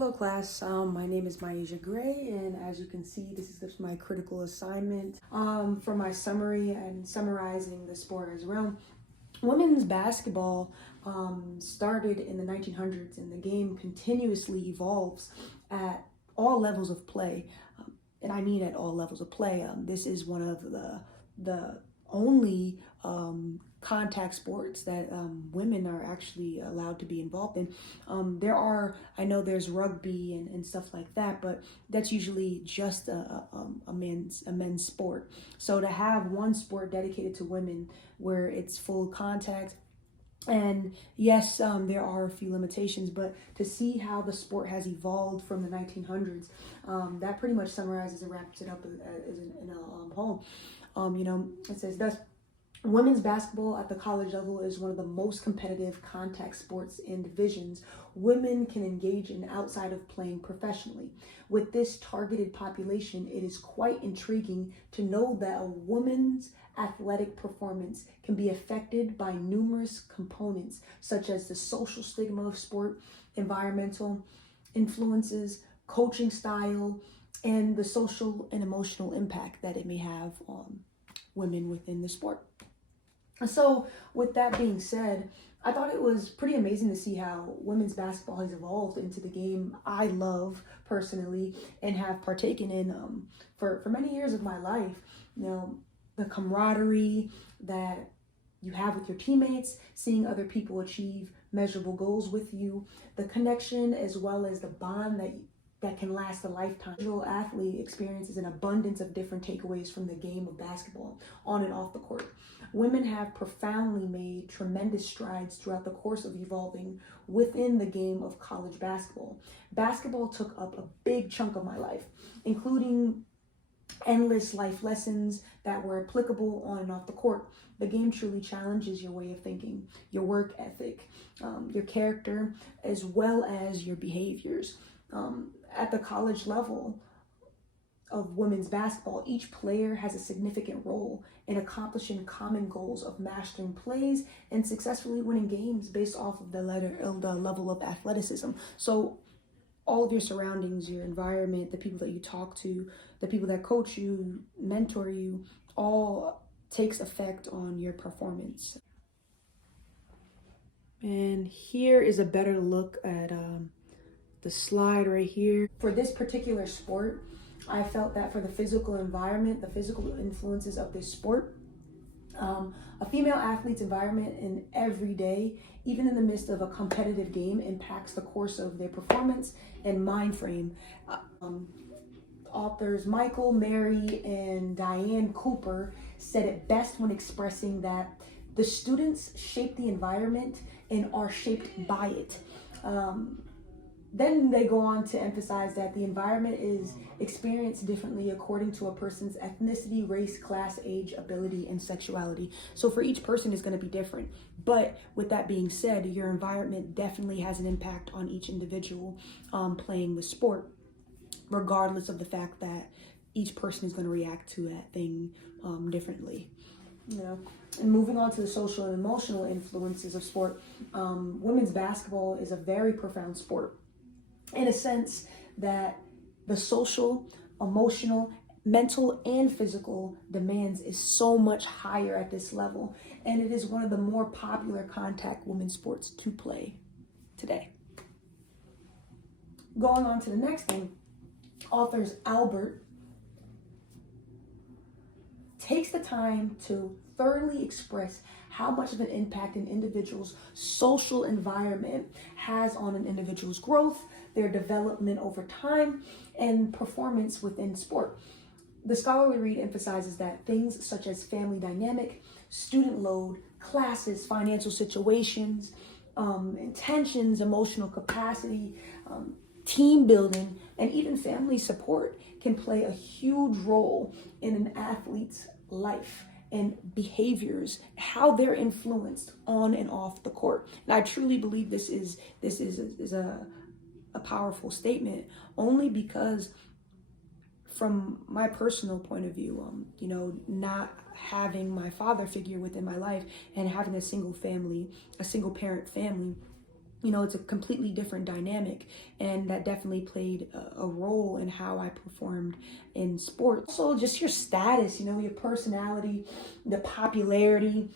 Hello class, my name is Myasia Gray, and as you can see, this is my critical assignment for my summary and summarizing the sport as well. Women's basketball started in the 1900s, and the game continuously evolves at all levels of play, and I mean at all levels of play. This is one of the only contact sports that women are actually allowed to be involved in. I know there's rugby and stuff like that, but that's usually just a men's sport. So to have one sport dedicated to women where it's full contact, and yes, there are a few limitations, but to see how the sport has evolved from the 1900s, that pretty much summarizes and wraps it up in a whole. It says thus. Women's basketball at the college level is one of the most competitive contact sports in divisions women can engage in outside of playing professionally. With this targeted population, it is quite intriguing to know that a woman's athletic performance can be affected by numerous components, such as the social stigma of sport, environmental influences, coaching style, and the social and emotional impact that it may have on women within the sport. So with that being said, I thought it was pretty amazing to see how women's basketball has evolved into the game I love personally and have partaken in for many years of my life. The camaraderie that you have with your teammates, seeing other people achieve measurable goals with you, the connection as well as the bond that can last a lifetime. Individual athlete experiences an abundance of different takeaways from the game of basketball on and off the court. Women have profoundly made tremendous strides throughout the course of evolving within the game of college basketball. Basketball took up a big chunk of my life, including endless life lessons that were applicable on and off the court. The game truly challenges your way of thinking, your work ethic, your character, as well as your behaviors. At the college level of women's basketball, each player has a significant role in accomplishing common goals of mastering plays and successfully winning games based off of the level of athleticism. So all of your surroundings, your environment, the people that you talk to, the people that coach you, mentor you, all takes effect on your performance. And here is a better look at the slide right here. For this particular sport, I felt that for the physical environment, the physical influences of this sport, a female athlete's environment in every day, even in the midst of a competitive game, impacts the course of their performance and mind frame. Authors Michael, Mary, and Diane Cooper said it best when expressing that the students shape the environment and are shaped by it. Then they go on to emphasize that the environment is experienced differently according to a person's ethnicity, race, class, age, ability, and sexuality. So for each person is going to be different. But with that being said, your environment definitely has an impact on each individual playing the sport, regardless of the fact that each person is going to react to that thing differently. And moving on to the social and emotional influences of sport, women's basketball is a very profound sport, in a sense that the social, emotional, mental, and physical demands is so much higher at this level, and it is one of the more popular contact women's sports to play today. Going on to the next thing, authors Albert takes the time to thoroughly express how much of an impact an individual's social environment has on an individual's growth, their development over time, and performance within sport. The scholarly read emphasizes that things such as family dynamic, student load, classes, financial situations, intentions, emotional capacity, team building, and even family support can play a huge role in an athlete's life and behaviors, how they're influenced on and off the court. And I truly believe this is a powerful statement, only because from my personal point of view, not having my father figure within my life and having a single parent family, you know, it's a completely different dynamic, and that definitely played a role in how I performed in sports. Also, just your status, you know, your personality, the popularity,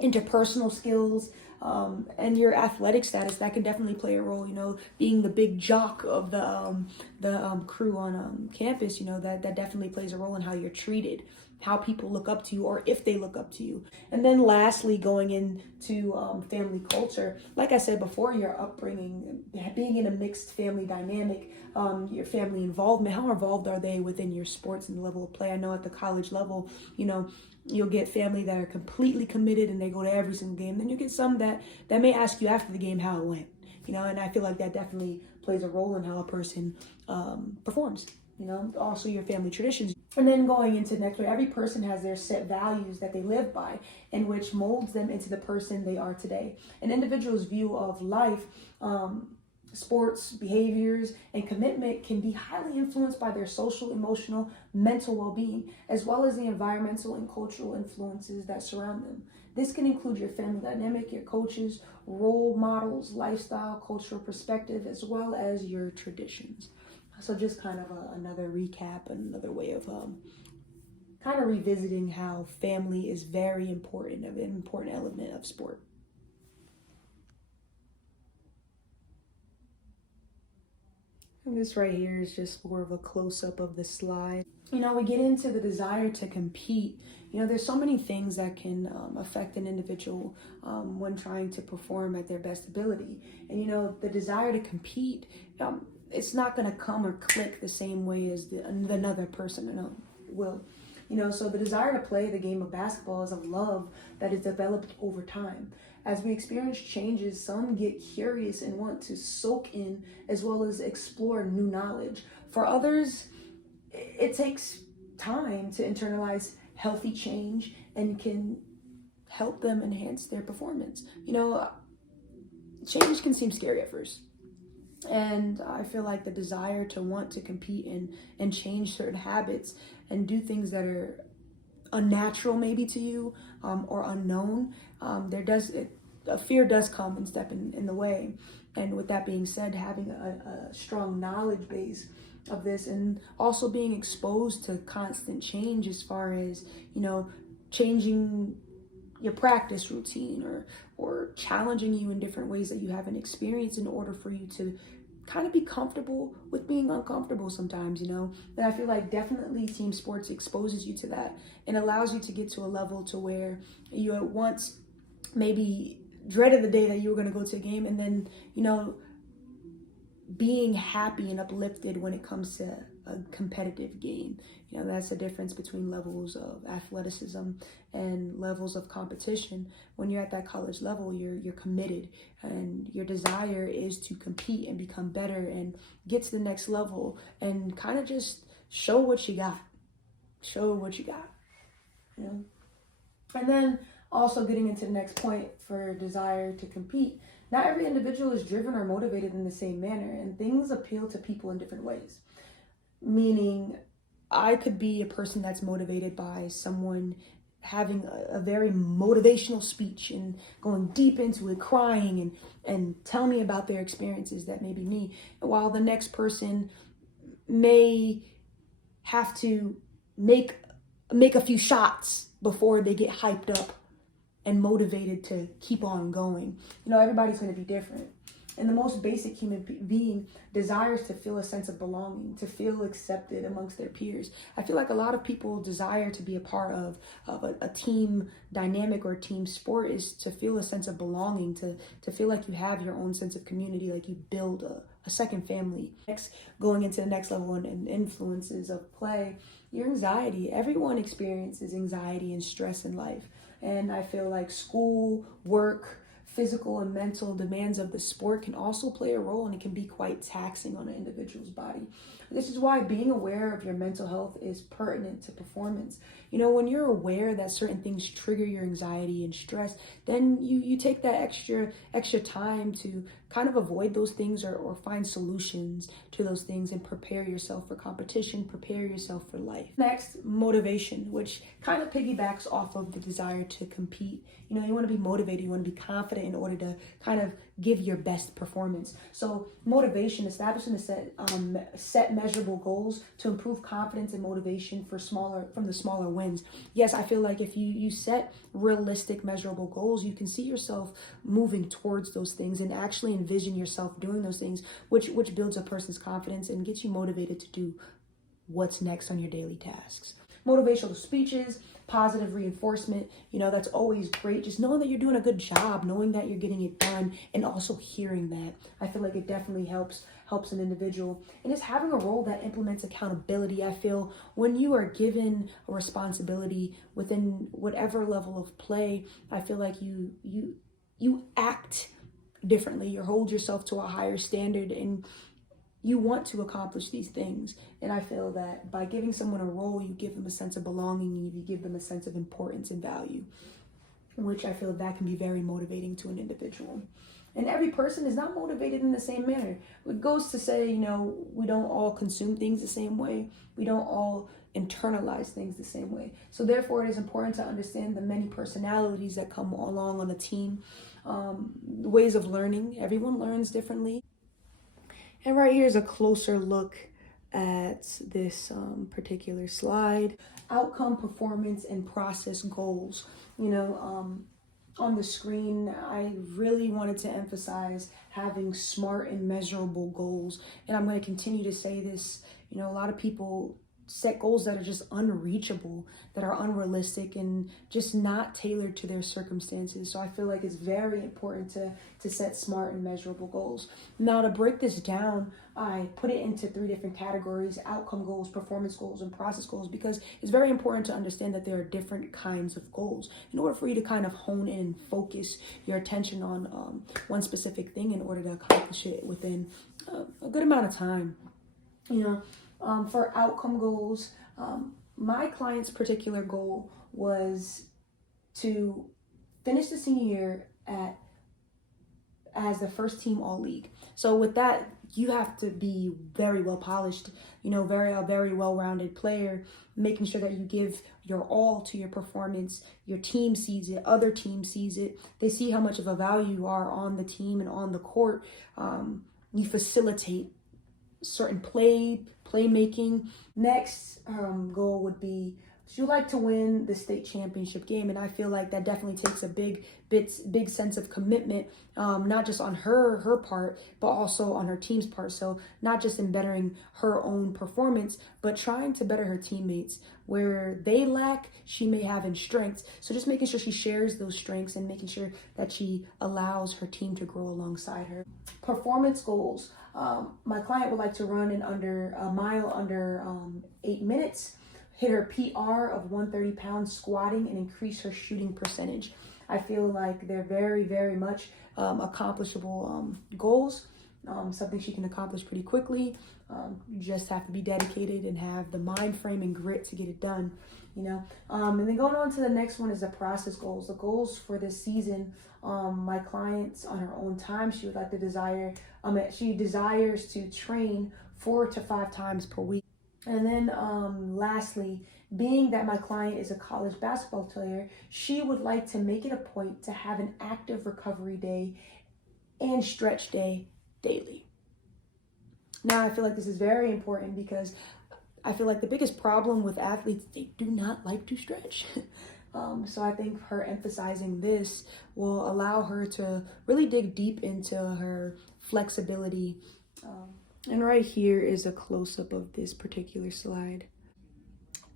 interpersonal skills, and your athletic status, that can definitely play a role. You know, being the big jock of the crew on campus, you know, that definitely plays a role in how you're treated, how people look up to you, or if they look up to you. And then lastly, going into family culture, like I said before, your upbringing, being in a mixed family dynamic, your family involvement, how involved are they within your sports and the level of play? I know at the college level, you know, you'll get family that are completely committed and they go to every single game. Then you get some that may ask you after the game how it went, you know, and I feel like that definitely plays a role in how a person performs. You know, also your family traditions. And then going into next way, every person has their set values that they live by, and which molds them into the person they are today. An individual's view of life, sports, behaviors, and commitment can be highly influenced by their social, emotional, mental well-being, as well as the environmental and cultural influences that surround them. This can include your family dynamic, your coaches, role models, lifestyle, cultural perspective, as well as your traditions. So just kind of another recap, another way of kind of revisiting how family is very important, an important element of sport. And this right here is just more of a close-up of the slide. You know, we get into the desire to compete. You know, there's so many things that can affect an individual when trying to perform at their best ability. And, you know, the desire to compete, it's not going to come or click the same way as another person will. You know, so the desire to play the game of basketball is a love that is developed over time. As we experience changes, some get curious and want to soak in as well as explore new knowledge. For others, it takes time to internalize healthy change and can help them enhance their performance. You know, change can seem scary at first. And I feel like the desire to want to compete and change certain habits and do things that are unnatural maybe to you or unknown, a fear does come and step in the way. And with that being said, having a strong knowledge base of this, and also being exposed to constant change as far as, you know, changing your practice routine or challenging you in different ways that you haven't experienced in order for you to kind of be comfortable with being uncomfortable sometimes, you know. And I feel like definitely team sports exposes you to that and allows you to get to a level to where you at once maybe dreaded the day that you were going to go to a game, and then, you know, being happy and uplifted when it comes to a competitive game. You know, that's the difference between levels of athleticism and levels of competition. When you're at that college level, you're committed, and your desire is to compete and become better and get to the next level and kind of just show what you got. Show what you got, you know? And then also getting into the next point for desire to compete. Not every individual is driven or motivated in the same manner, and things appeal to people in different ways. Meaning, I could be a person that's motivated by someone having a very motivational speech and going deep into it, crying and tell me about their experiences. That may be me. While the next person may have to make a few shots before they get hyped up and motivated to keep on going. You know, everybody's going to be different. And the most basic human being desires to feel a sense of belonging, to feel accepted amongst their peers. I feel like a lot of people desire to be a part of a team dynamic or a team sport is to feel a sense of belonging, to feel like you have your own sense of community, like you build a second family. Next, going into the next level and influences of play, your anxiety. Everyone experiences anxiety and stress in life. And I feel like school, work, physical and mental demands of the sport can also play a role, and it can be quite taxing on an individual's body. This is why being aware of your mental health is pertinent to performance. You know, when you're aware that certain things trigger your anxiety and stress, then you take that extra time to kind of avoid those things or find solutions to those things and prepare yourself for competition, prepare yourself for life. Next, motivation, which kind of piggybacks off of the desire to compete. You know, you want to be motivated, you want to be confident it in order to kind of give your best performance. So motivation, establishing the set measurable goals to improve confidence and motivation from the smaller wins. Yes, I feel like if you set realistic measurable goals, you can see yourself moving towards those things and actually envision yourself doing those things, which builds a person's confidence and gets you motivated to do what's next on your daily tasks. Motivational speeches, positive reinforcement, that's always great. Just knowing that you're doing a good job, knowing that you're getting it done, and also hearing that. I feel like it definitely helps an individual. And it's having a role that implements accountability. I feel when you are given a responsibility within whatever level of play, I feel like you act differently. You hold yourself to a higher standard, and you want to accomplish these things. And I feel that by giving someone a role, you give them a sense of belonging, and you give them a sense of importance and value, which I feel that can be very motivating to an individual. And every person is not motivated in the same manner. It goes to say, we don't all consume things the same way. We don't all internalize things the same way. So therefore, it is important to understand the many personalities that come along on a team, ways of learning. Everyone learns differently. And right here is a closer look at this particular slide. Outcome, performance, and process goals. On the screen, I really wanted to emphasize having smart and measurable goals. And I'm going to continue to say this. A lot of people set goals that are just unreachable, that are unrealistic, and just not tailored to their circumstances. So I feel like it's very important to set smart and measurable goals. Now, to break this down, I put it into 3 different categories: outcome goals, performance goals, and process goals, because it's very important to understand that there are different kinds of goals in order for you to kind of hone in and focus your attention on one specific thing in order to accomplish it within a good amount of time. For outcome goals, my client's particular goal was to finish the senior year as the first team all league. So with that, you have to be very well polished, very well-rounded player, making sure that you give your all to your performance. Your team sees it, other teams sees it. They see how much of a value you are on the team and on the court. You facilitate certain playmaking. Next goal would be, you like to win the state championship game, and I feel like that definitely takes a big sense of commitment, not just on her part, but also on her team's part. So not just in bettering her own performance, but trying to better her teammates. Where they lack, she may have in strengths. So just making sure she shares those strengths and making sure that she allows her team to grow alongside her. Performance goals. My client would like to run in under a mile under 8 minutes, hit her PR of 130 pounds squatting, and increase her shooting percentage. I feel like they're very, very much accomplishable goals, something she can accomplish pretty quickly. You just have to be dedicated and have the mind frame and grit to get it done, And then going on to the next one is the process goals. The goals for this season, my client's on her own time. She would like to she desires to train 4 to 5 times per week. And then lastly, being that my client is a college basketball player, she would like to make it a point to have an active recovery day and stretch day daily. Now, I feel like this is very important because I feel like the biggest problem with athletes, they do not like to stretch. So I think her emphasizing this will allow her to really dig deep into her flexibility. And right here is a close-up of this particular slide.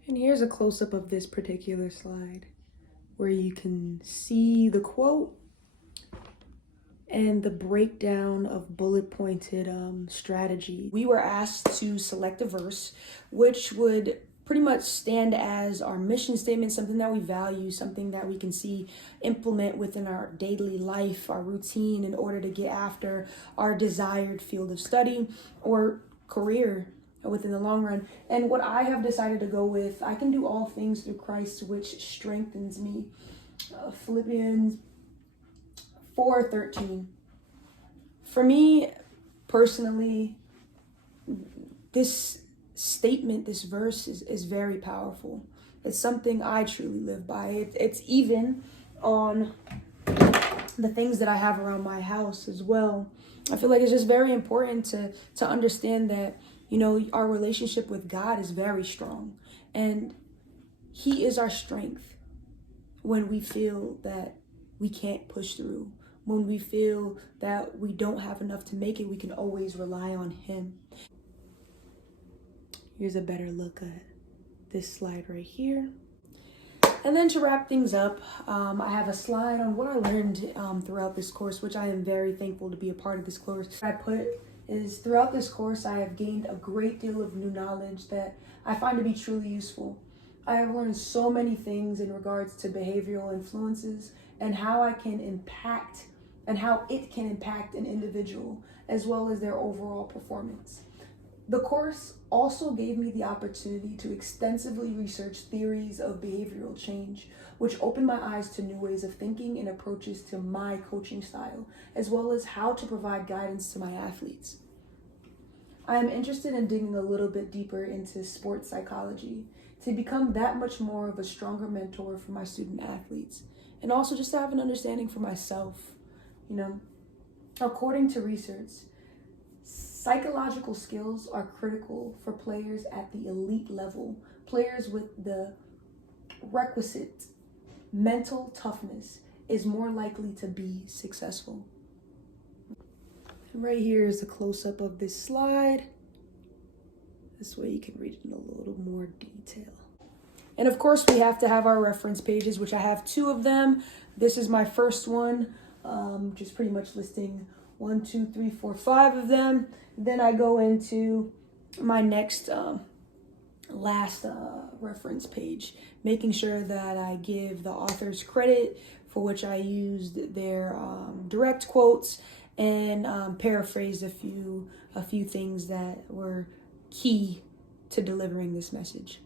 And here's a close-up of this particular slide where you can see the quote and the breakdown of bullet-pointed strategy. We were asked to select a verse which would pretty much stand as our mission statement, something that we value, something that we can see implement within our daily life, our routine, in order to get after our desired field of study or career within the long run. And what I have decided to go with, I can do all things through Christ, which strengthens me. Philippians 4:13. For me, personally, this statement, this verse is very powerful. It's something I truly live by. It's even on the things that I have around my house as well. I feel like it's just very important to understand that, you know, our relationship with God is very strong, and He is our strength when we feel that we can't push through. When we feel that we don't have enough to make it, we can always rely on Him. Here's a better look at this slide right here. And then to wrap things up, I have a slide on what I learned throughout this course, which I am very thankful to be a part of this course. What I put is, throughout this course, I have gained a great deal of new knowledge that I find to be truly useful. I have learned so many things in regards to behavioral influences and how it can impact an individual as well as their overall performance. The course also gave me the opportunity to extensively research theories of behavioral change, which opened my eyes to new ways of thinking and approaches to my coaching style, as well as how to provide guidance to my athletes. I am interested in digging a little bit deeper into sports psychology to become that much more of a stronger mentor for my student athletes, and also just to have an understanding for myself. You know, according to research, psychological skills are critical for players at the elite level. Players with the requisite mental toughness is more likely to be successful. Right here is a close-up of this slide. This way you can read it in a little more detail. And of course, we have to have our reference pages, which I have 2 of them. This is my first one, just pretty much listing 1, 2, 3, 4, 5 of them. Then I go into my next last reference page, making sure that I give the authors credit, for which I used their direct quotes and paraphrased a few things that were key to delivering this message.